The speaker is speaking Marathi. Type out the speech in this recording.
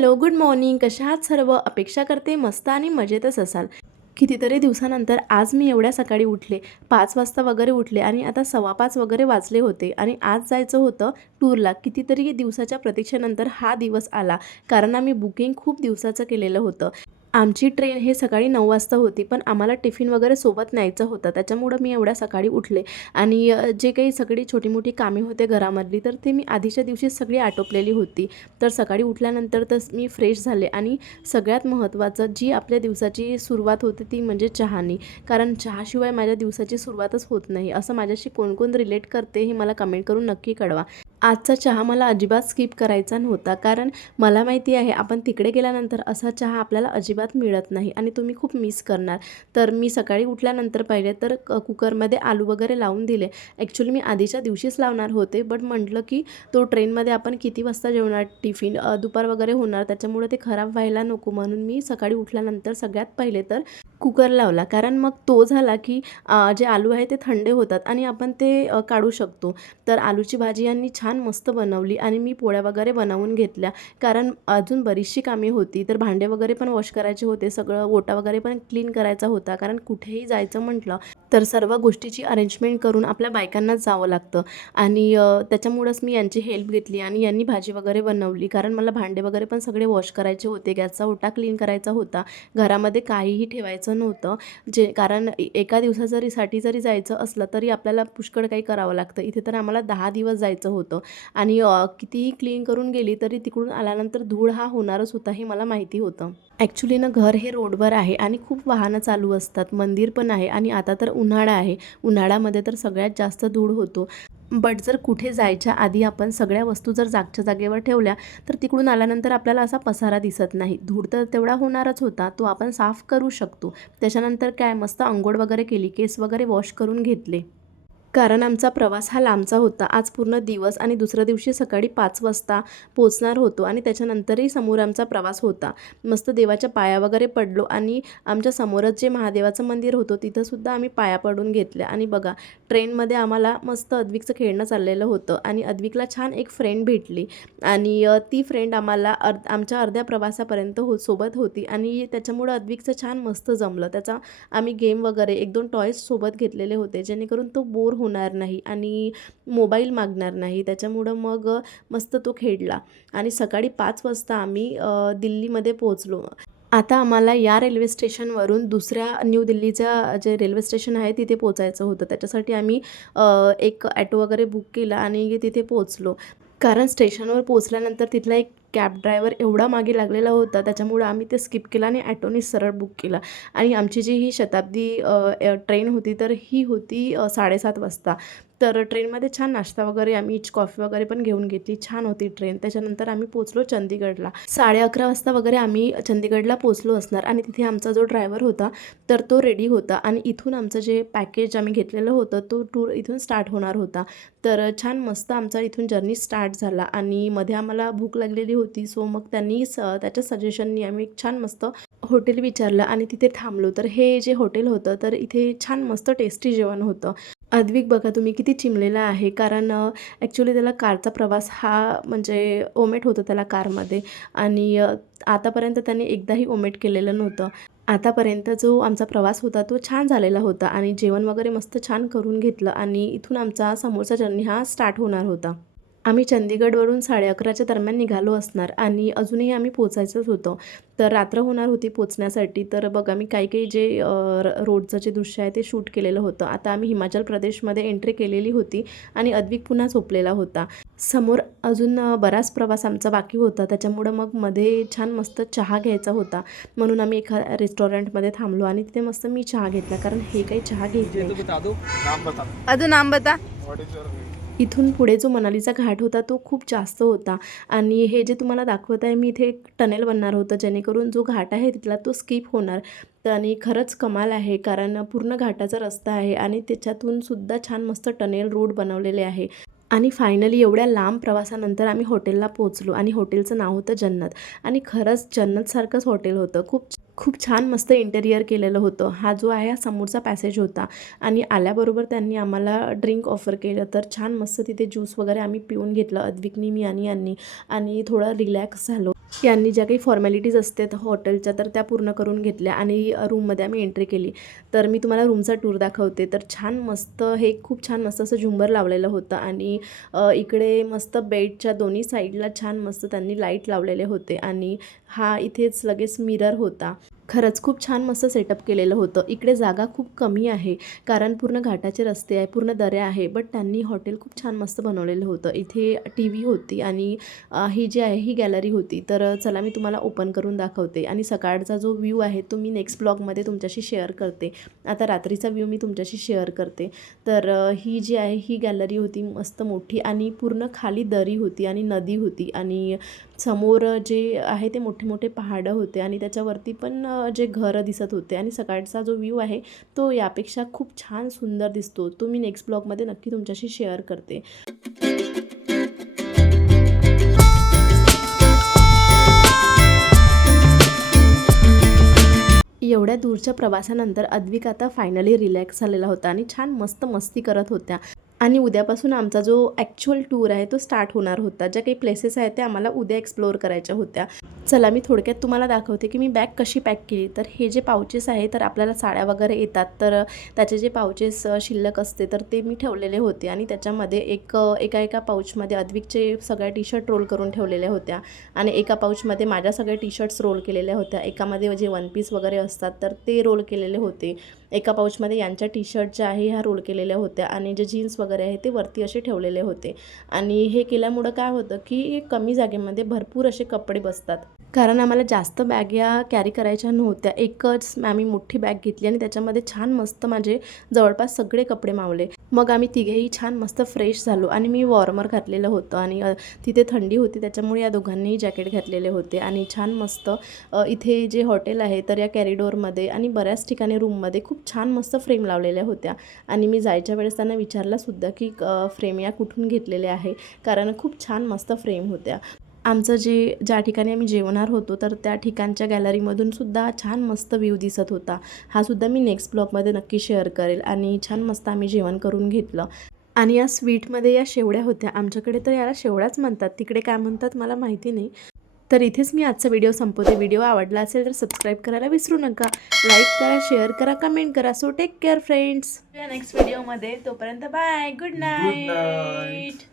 Hello, good morning. कशा आहात सर्व? अपेक्षा करते मस्त आणि मजेतच असाल. कितीतरी दिवसानंतर आज मी एवढ्या सकाळी उठले. 5 वाजता वगैरे उठले आणि आता 5:15 वगैरे वाजले होते आणि आज जायचं होतं टूरला. कितीतरी दिवसाच्या प्रतीक्षेनंतर हा दिवस आला. कारण आम्ही बुकिंग खूप दिवसाचं केलेलं होतं. आमची ट्रेन हे सकाळी 9 वाजता होती, पण आम्हाला टिफिन वगैरे सोबत न्यायचं होतं. त्याच्यामुळं मी एवढ्या सकाळी उठले आणि जे काही सगळी छोटी-मोठी कामे होते घरामधली, तर ते मी आधीच्या दिवशीच सगळी आटोपलेली होती. तर सकाळी उठल्यानंतर तर मी फ्रेश झाले आणि सगळ्यात महत्त्वाचं जी आपल्या दिवसाची सुरुवात होते ती म्हणजे चहानी. कारण चहाशिवाय माझ्या दिवसाची सुरुवातच होत नाही. असं माझ्याशी कोण-कोण रिलेट करते हे मला कमेंट करून नक्की कळवा. आजचा चहा मला अजिबात स्किप करायचा नव्हता. कारण मला माहिती आहे आपण तिकडे गेल्यानंतर असा चहा आपल्याला अजिबात मिळत नाही आणि तुम्ही खूप मिस करणार. तर मी सकाळी उठल्यानंतर पहिले तर कुकरमध्ये आलू वगैरे लावून दिले. ॲक्च्युली मी आधीच्या दिवशीच लावणार होते, बट म्हटलं की तो ट्रेनमध्ये आपण किती वाजता जेवणार टिफिन दुपार वगैरे होणार, त्याच्यामुळे ते खराब व्हायला नको म्हणून मी सकाळी उठल्यानंतर सगळ्यात पहिले तर कुकर लावला. कारण मग तो झाला की जे आलू आहे ते थंड होतात आणि आपण ते काढू शकतो. तर आलूची भाजी यांनी छान मस्त बनवली आणि मी पोळ्या वगैरे बनवून घेतल्या. कारण अजून बरीचशी कामे होती. तर भांडे वगैरे पण वॉश करायचे होते. सगळं ओटा वगैरे पण क्लीन करायचा होता. कारण कुठेही जायचं म्हटलं तर सर्व गोष्टीची अरेंजमेंट करून आपल्या बायकांनाच जावं लागतं आणि त्याच्यामुळंच मी यांची हेल्प घेतली आणि यांनी भाजी वगैरे बनवली. कारण मला भांडे वगैरे पण सगळे वॉश करायचे होते. गॅसचा ओटा क्लीन करायचा होता. घरामध्ये काहीही ठेवायचं नव्हतं. कारण एका दिवसासाठी जरी जायचं असलं तरी आपल्याला पुष्कळ काही करावं लागतं. इथे तर आम्हाला 10 दिवस जायचं होतं आणि कितीही क्लीन करून गेली तरी तिकडून आल्यानंतर धूळ हा होणारच होता हे मला माहिती होतं. ॲक्च्युली ना घर हे रोडवर आहे आणि खूप वाहनं चालू असतात. मंदिर पण आहे आणि आता तर उन्हाळा आहे. उन्हाळ्यामध्ये तर सगळ्यात जास्त धूळ होतो. बट जर कुठे जायच्या आधी आपण सगळ्या वस्तू जर जागच्या जागेवर ठेवल्या तर तिकडून आल्यानंतर आपल्याला असा पसारा दिसत नाही. धूळ तर तेवढा होणारच होता. तो आपण साफ करू शकतो. त्याच्यानंतर काय मस्त अंघोळ वगैरे केली, केस वगैरे वॉश करून घेतले. कारण आमचा प्रवास हा लांबचा होता. आज पूर्ण दिवस आणि दुसऱ्या दिवशी सकाळी 5 वाजता पोहोचणार होतो आणि त्याच्यानंतरही समोर आमचा प्रवास होता. मस्त देवाच्या पाया वगैरे पडलो आणि आमच्या समोरच जे महादेवाचं मंदिर होतं तिथंसुद्धा आम्ही पाया पडून घेतल्या आणि बघा ट्रेनमध्ये आम्हाला मस्त अद्विकचं खेळणं चाललेलं होतं आणि अद्विकला छान एक फ्रेंड भेटली आणि ती फ्रेंड आम्हाला आमच्या अर्ध्या प्रवासापर्यंत सोबत होती आणि त्याच्यामुळं अद्विकचं छान मस्त जमलं. त्याचा आम्ही गेम वगैरे 1-2 टॉयज सोबत घेतलेले होते जेणेकरून तो बोर होणार नाही आणि मोबाईल मागणार नाही. त्याच्यामुळं मग मस्त तो खेळला आणि सकाळी 5 वाजता आम्ही दिल्लीमध्ये पोहोचलो. आता आम्हाला या रेल्वे स्टेशनवरून दुसऱ्या न्यू दिल्लीचं जे रेल्वे स्टेशन आहे तिथे पोहोचायचं होतं. त्याच्यासाठी आम्ही एक ॲटो वगैरे बुक केला आणि तिथे पोहोचलो. कारण स्टेशनवर पोहोचल्यानंतर तिथला एक कॅब ड्रायव्हर एवढा मागे लागलेला होता त्याच्यामुळं आम्ही ते स्किप केलं आणि ॲटोने सरळ बुक केला आणि आमची जी ही शताब्दी ट्रेन होती तर ही होती 7:30 वाजता. तर ट्रेनमध्ये छान नाश्ता वगैरे आम्ही कॉफी वगैरे पण घेऊन घेतली. छान होती ट्रेन. त्याच्यानंतर आम्ही पोहोचलो चंदीगडला. 11:30 वाजता वगैरे आम्ही चंदीगडला पोहोचलो असणार आणि तिथे आमचा जो ड्रायव्हर होता तर तो रेडी होता आणि इथून आमचं जे पॅकेज आम्ही घेतलेलं होतं तो टूर इथून स्टार्ट होणार होता. तर छान मस्त आमचा इथून जर्नी स्टार्ट झाला आणि मध्ये आम्हाला भूक लागलेली होती. सो मग त्यांनी त्याच्या सजेशननी आम्ही एक छान मस्त हॉटेल विचारलं आणि तिथे थांबलो. तर हे जे हॉटेल होतं तर इथे छान मस्त टेस्टी जेवण होतं. अद्विक बघा तुम्ही किती चिमलेला आहे. कारण ॲक्च्युली त्याला कारचा प्रवास हा म्हणजे ओमेट होतं त्याला कारमध्ये आणि आतापर्यंत त्याने एकदाही ओमेट केलेलं नव्हतं. आतापर्यंत जो आमचा प्रवास होता तो छान झालेला होता आणि जेवण वगैरे मस्त छान करून घेतलं आणि इथून आमचा समोरचा जर्नी हा स्टार्ट होणार होता. आम्ही चंदीगडवरून 11:30च्या दरम्यान निघालो असणार आणि अजूनही आम्ही पोचायचंच होतं. तर रात्र होणार होती पोचण्यासाठी. तर बघा मी काही जे रोडचं जे दृश्य आहे ते शूट केलेलं होतं. आता आम्ही हिमाचल प्रदेशमध्ये एंट्री केलेली होती आणि अद्विक पुन्हा झोपलेला होता. समोर अजून बराच प्रवास आमचा बाकी होता. त्याच्यामुळं मग मध्ये छान मस्त चहा घ्यायचा होता. म्हणून आम्ही एका रेस्टॉरंटमध्ये थांबलो आणि तिथे मस्त मी चहा घेतला. कारण हे काही चहा घेत नाही. अजून नाम बता. इथून पुढे जो मनालीचा घाट होता तो खूप जास्त होता आणि हे जे तुम्हाला दाखवत आहे मी इथे एक टनेल बनणार होतं जेणेकरून जो घाट आहे तिथला तो स्किप होणार. तर आणि खरंच कमाल आहे कारण पूर्ण घाटाचा रस्ता आहे आणि त्याच्यातून सुद्धा छान मस्त टनेल रोड बनवलेले आहे. आणि फायनली एवढ्या लांब प्रवासानंतर आम्ही हॉटेलला पोहोचलो आणि हॉटेलचं नाव होतं जन्नत आणि खरंच जन्नतसारखंच हॉटेल होतं. खूप खूप छान मस्त इंटेरियर केलेलं होतं. हा जो आहे हा समोरचा पॅसेज होता आणि आल्याबरोबर त्यांनी आम्हाला ड्रिंक ऑफर केलं. तर छान मस्त तिथे ज्यूस वगैरे आम्ही पिऊन घेतलं अद्विकनी, मी आणि यांनी आणि थोडं रिलॅक्स झालो. यांनी ज्या काही फॉर्मॅलिटीज असतात हॉटेलच्या तर त्या पूर्ण करून घेतल्या आणि रूममध्ये आम्ही एंट्री केली. तर मी तुम्हाला रूमचा टूर दाखवते. तर छान मस्त हे खूप छान मस्त असं झुंबर लावलेलं होतं आणि इकडे मस्त बेडच्या दोन्ही साईडला छान मस्त त्यांनी लाईट लावलेले होते आणि हा इथेच लगेच मिरर होता. खरंच खूप छान मस्त सेटअप केलेलं होतं. इकडे जागा खूप कमी आहे कारण पूर्ण घाटाचे रस्ते आहे, पूर्ण दऱ्या आहे. बट त्यांनी हॉटेल खूप छान मस्त बनवलेलं होतं. इथे टीव्ही होती आणि ही जी आहे ही गॅलरी होती. तर चला मी तुम्हाला ओपन करून दाखवते आणि सकाळचा जो व्ह्यू आहे तो मी नेक्स्ट ब्लॉगमध्ये तुमच्याशी शेअर करते. आता रात्रीचा व्ह्यू मी तुमच्याशी शेअर करते. तर ही जी आहे ही गॅलरी होती मस्त मोठी आणि पूर्ण खाली दरी होती आणि नदी होती आणि समोर जे आहे ते मोठे मोठे पहाडं होते आणि त्याच्यावरती पण जे घरं दिसत होते आणि सकाळचा जो व्ह्यू आहे तो यापेक्षा खूप छान सुंदर दिसतो. तो मी नेक्स्ट ब्लॉगमध्ये नक्की तुमच्याशी शेअर करते. एवढ्या दूरच्या प्रवासानंतर अद्विक आता फायनली रिलॅक्स झालेला होता आणि छान मस्त मस्ती करत होत्या आणि उद्यापासून आमचा जो ॲक्च्युअल टूर आहे तो स्टार्ट होणार होता. ज्या काही प्लेसेस आहेत त्या आम्हाला उद्या एक्सप्लोअर करायच्या होत्या. चला मी थोडक्यात तुम्हाला दाखवते की मी बॅग कशी पॅक केली. तर हे जे पाउचेस आहे तर आपल्याला साड्या वगैरे येतात तर त्याचे जे पाउचेस शिल्लक असते तर ते मी ठेवलेले होते आणि त्याच्यामध्ये एका पाऊचमध्ये अद्विकचे सगळ्या टी शर्ट रोल करून ठेवलेल्या होत्या आणि एका पाऊचमध्ये माझ्या सगळ्या टी शर्ट्स रोल केलेल्या होत्या. एकामध्ये जे वन पीस वगैरे असतात तर ते रोल केलेले होते. एका पाऊचमध्ये यांच्या टी शर्ट ज्या आहे ह्या रोल केलेल्या होत्या आणि जे जीन्स वगैरे आहे ते वरती असे ठेवलेले होते. आणि हे केल्यामुळं काय होतं की कमी जागेमध्ये भरपूर असे कपडे बसतात. कारण आम्हाला जास्त बॅग या कॅरी करायच्या नव्हत्या. एकच आम्ही मोठी बॅग घेतली आणि त्याच्यामध्ये छान मस्त माझे जवळपास सगळे कपडे मावले. मग आम्ही तिघेही छान मस्त फ्रेश झालो आणि मी वॉर्मर घातलेलं होतं आणि तिथे थंडी होती त्याच्यामुळे या दोघांनीही जॅकेट घातलेले होते आणि छान मस्त इथे जे हॉटेल आहे तर या कॅरिडोरमध्ये आणि बऱ्याच ठिकाणी रूममध्ये खूप छान मस्त फ्रेम लावलेल्या होत्या आणि मी जायच्या वेळेस त्यांना विचारलंसुद्धा की फ्रेम या कुठून घेतलेल्या आहे कारण खूप छान मस्त फ्रेम होत्या. आमचं ज्या ठिकाणी आम्ही जेवणार होतो तर त्या ठिकाणच्या गॅलरीमधून सुद्धा छान मस्त व्ह्यू दिसत होता. हा सुद्धा मी नेक्स्ट ब्लॉगमध्ये नक्की शेअर करेल आणि छान मस्त आम्ही जेवण करून घेतलं. आणि या स्वीटमध्ये या शेवड्या होत्या. आमच्याकडे तर याला शेवड्याच म्हणतात, तिकडे काय म्हणतात मला माहिती नाही. तर इथेच मी आजचा व्हिडिओ संपवते. व्हिडिओ आवडला असेल तर सबस्क्राईब करायला विसरू नका. लाईक करा, शेअर करा, कमेंट करा. So take care friends. Next व्हिडिओमध्ये तोपर्यंत बाय, गुड नाईट.